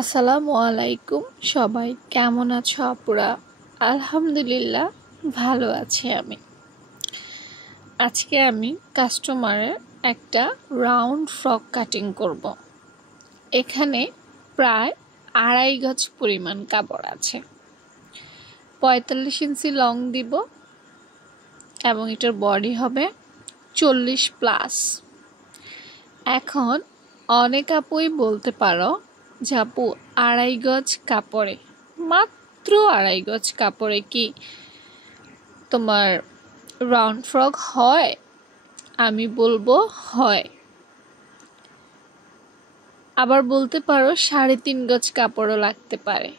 আসসালামু আলাইকুম সবাই কেমন আছো আপুরা? আলহামদুলিল্লাহ ভালো আছি আমি। আজকে আমি কাস্টমারের একটা রাউন্ড ফ্রক কাটিং করব। এখানে প্রায় 2.5 গজ পরিমাণ কাপড় আছে। 45 ইঞ্চি লং দিব এবং এটার বডি হবে 40+। এখন অনেক আপুই বলতে পারো যে আপু 2.5 গজ কাপড়ে, মাত্র 2.5 গজ কাপড়ে কি তোমার রাউন্ড ফ্রক হয়? আমি বলবো হয়। আবার বলতে পারো 3.5 গজ কাপড়ও লাগতে পারে।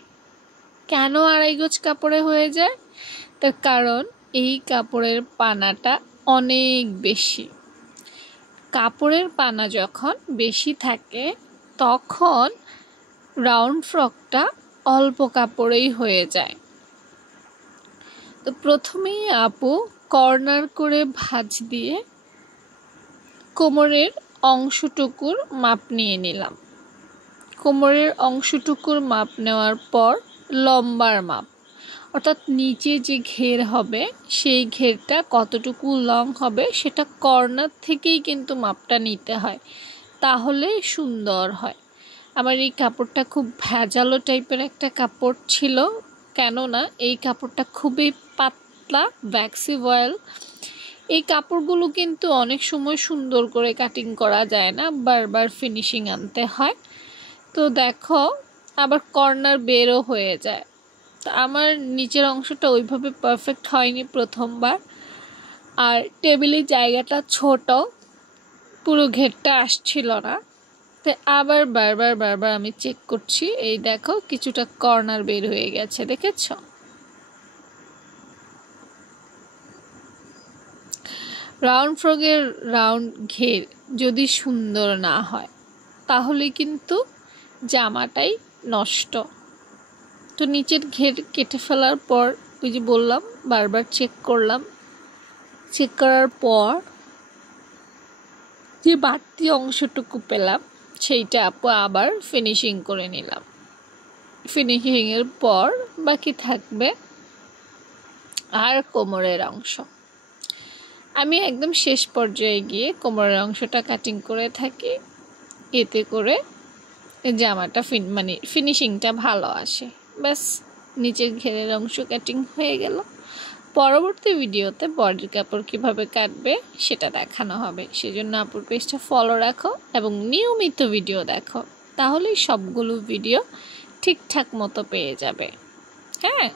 কেন 2.5 গজ কাপড়ে হয়ে যায়? তার কারণ এই কাপড়ের পানাটা অনেক বেশি। কাপড়ের পানা যখন বেশি থাকে তখন রাউন্ড ফ্রকটা অল্প কাপড়েই হয়ে যায়। তো প্রথমেই আপু কর্নার করে ভাঁজ দিয়ে কোমরের অংশটুকুর মাপ নিয়ে নিলাম। কোমরের অংশটুকুর মাপ নেওয়ার পর লম্বার মাপ, অর্থাৎ নিচে যে ঘের হবে সেই ঘেরটা কতটুকু লং হবে সেটা কর্নার থেকেই কিন্তু মাপটা নিতে হয়, তাহলে সুন্দর হয়। আমার এই কাপড়টা খুব ভেজালো টাইপের একটা কাপড় ছিল, কেননা এই কাপড়টা খুবই পাতলা ভ্যাক্সি ভয়েল। এই কাপড়গুলো কিন্তু অনেক সময় সুন্দর করে কাটিং করা যায় না, বারবার ফিনিশিং আনতে হয়। তো দেখো আবার কর্নার বেরও হয়ে যায়। তো আমার নিচের অংশটা ওইভাবে পারফেক্ট হয়নি প্রথমবার, আর টেবিলের জায়গাটা ছোট, পুরো ঘেরটা আসছিল না। তো আবার বারবার আমি চেক করছি। এই দেখো কিছুটা কর্নার বের হয়ে গেছে, দেখেছো? রাউন্ড ফ্রকের রাউন্ড ঘের যদি সুন্দর না হয় তাহলে কিন্তু জামাটাই নষ্ট। তো নিচের ঘের কেটে ফেলার পর ওই যে বললাম বারবার চেক করলাম। চেক করার পর যে বাড়তি অংশটুকু পেলাম সেইটা আপু আবার ফিনিশিং করে নিলাম। ফিনিশিংয়ের পর বাকি থাকবে আর কোমরের অংশ। আমি একদম শেষ পর্যায়ে গিয়ে কোমরের অংশটা কাটিং করে থাকি, এতে করে জামাটা ফিনিশিংটা ভালো আসে। ব্যাস, নিচের ঘেরের অংশ কাটিং হয়ে গেল। পরবর্তী ভিডিওতে বডির কাপড় কীভাবে কাটবে সেটা দেখানো হবে। সেজন্য আপুর পেজটা ফলো রাখো এবং নিয়মিত ভিডিও দেখো, তাহলেই সবগুলো ভিডিও ঠিকঠাক মতো পেয়ে যাবে। হ্যাঁ।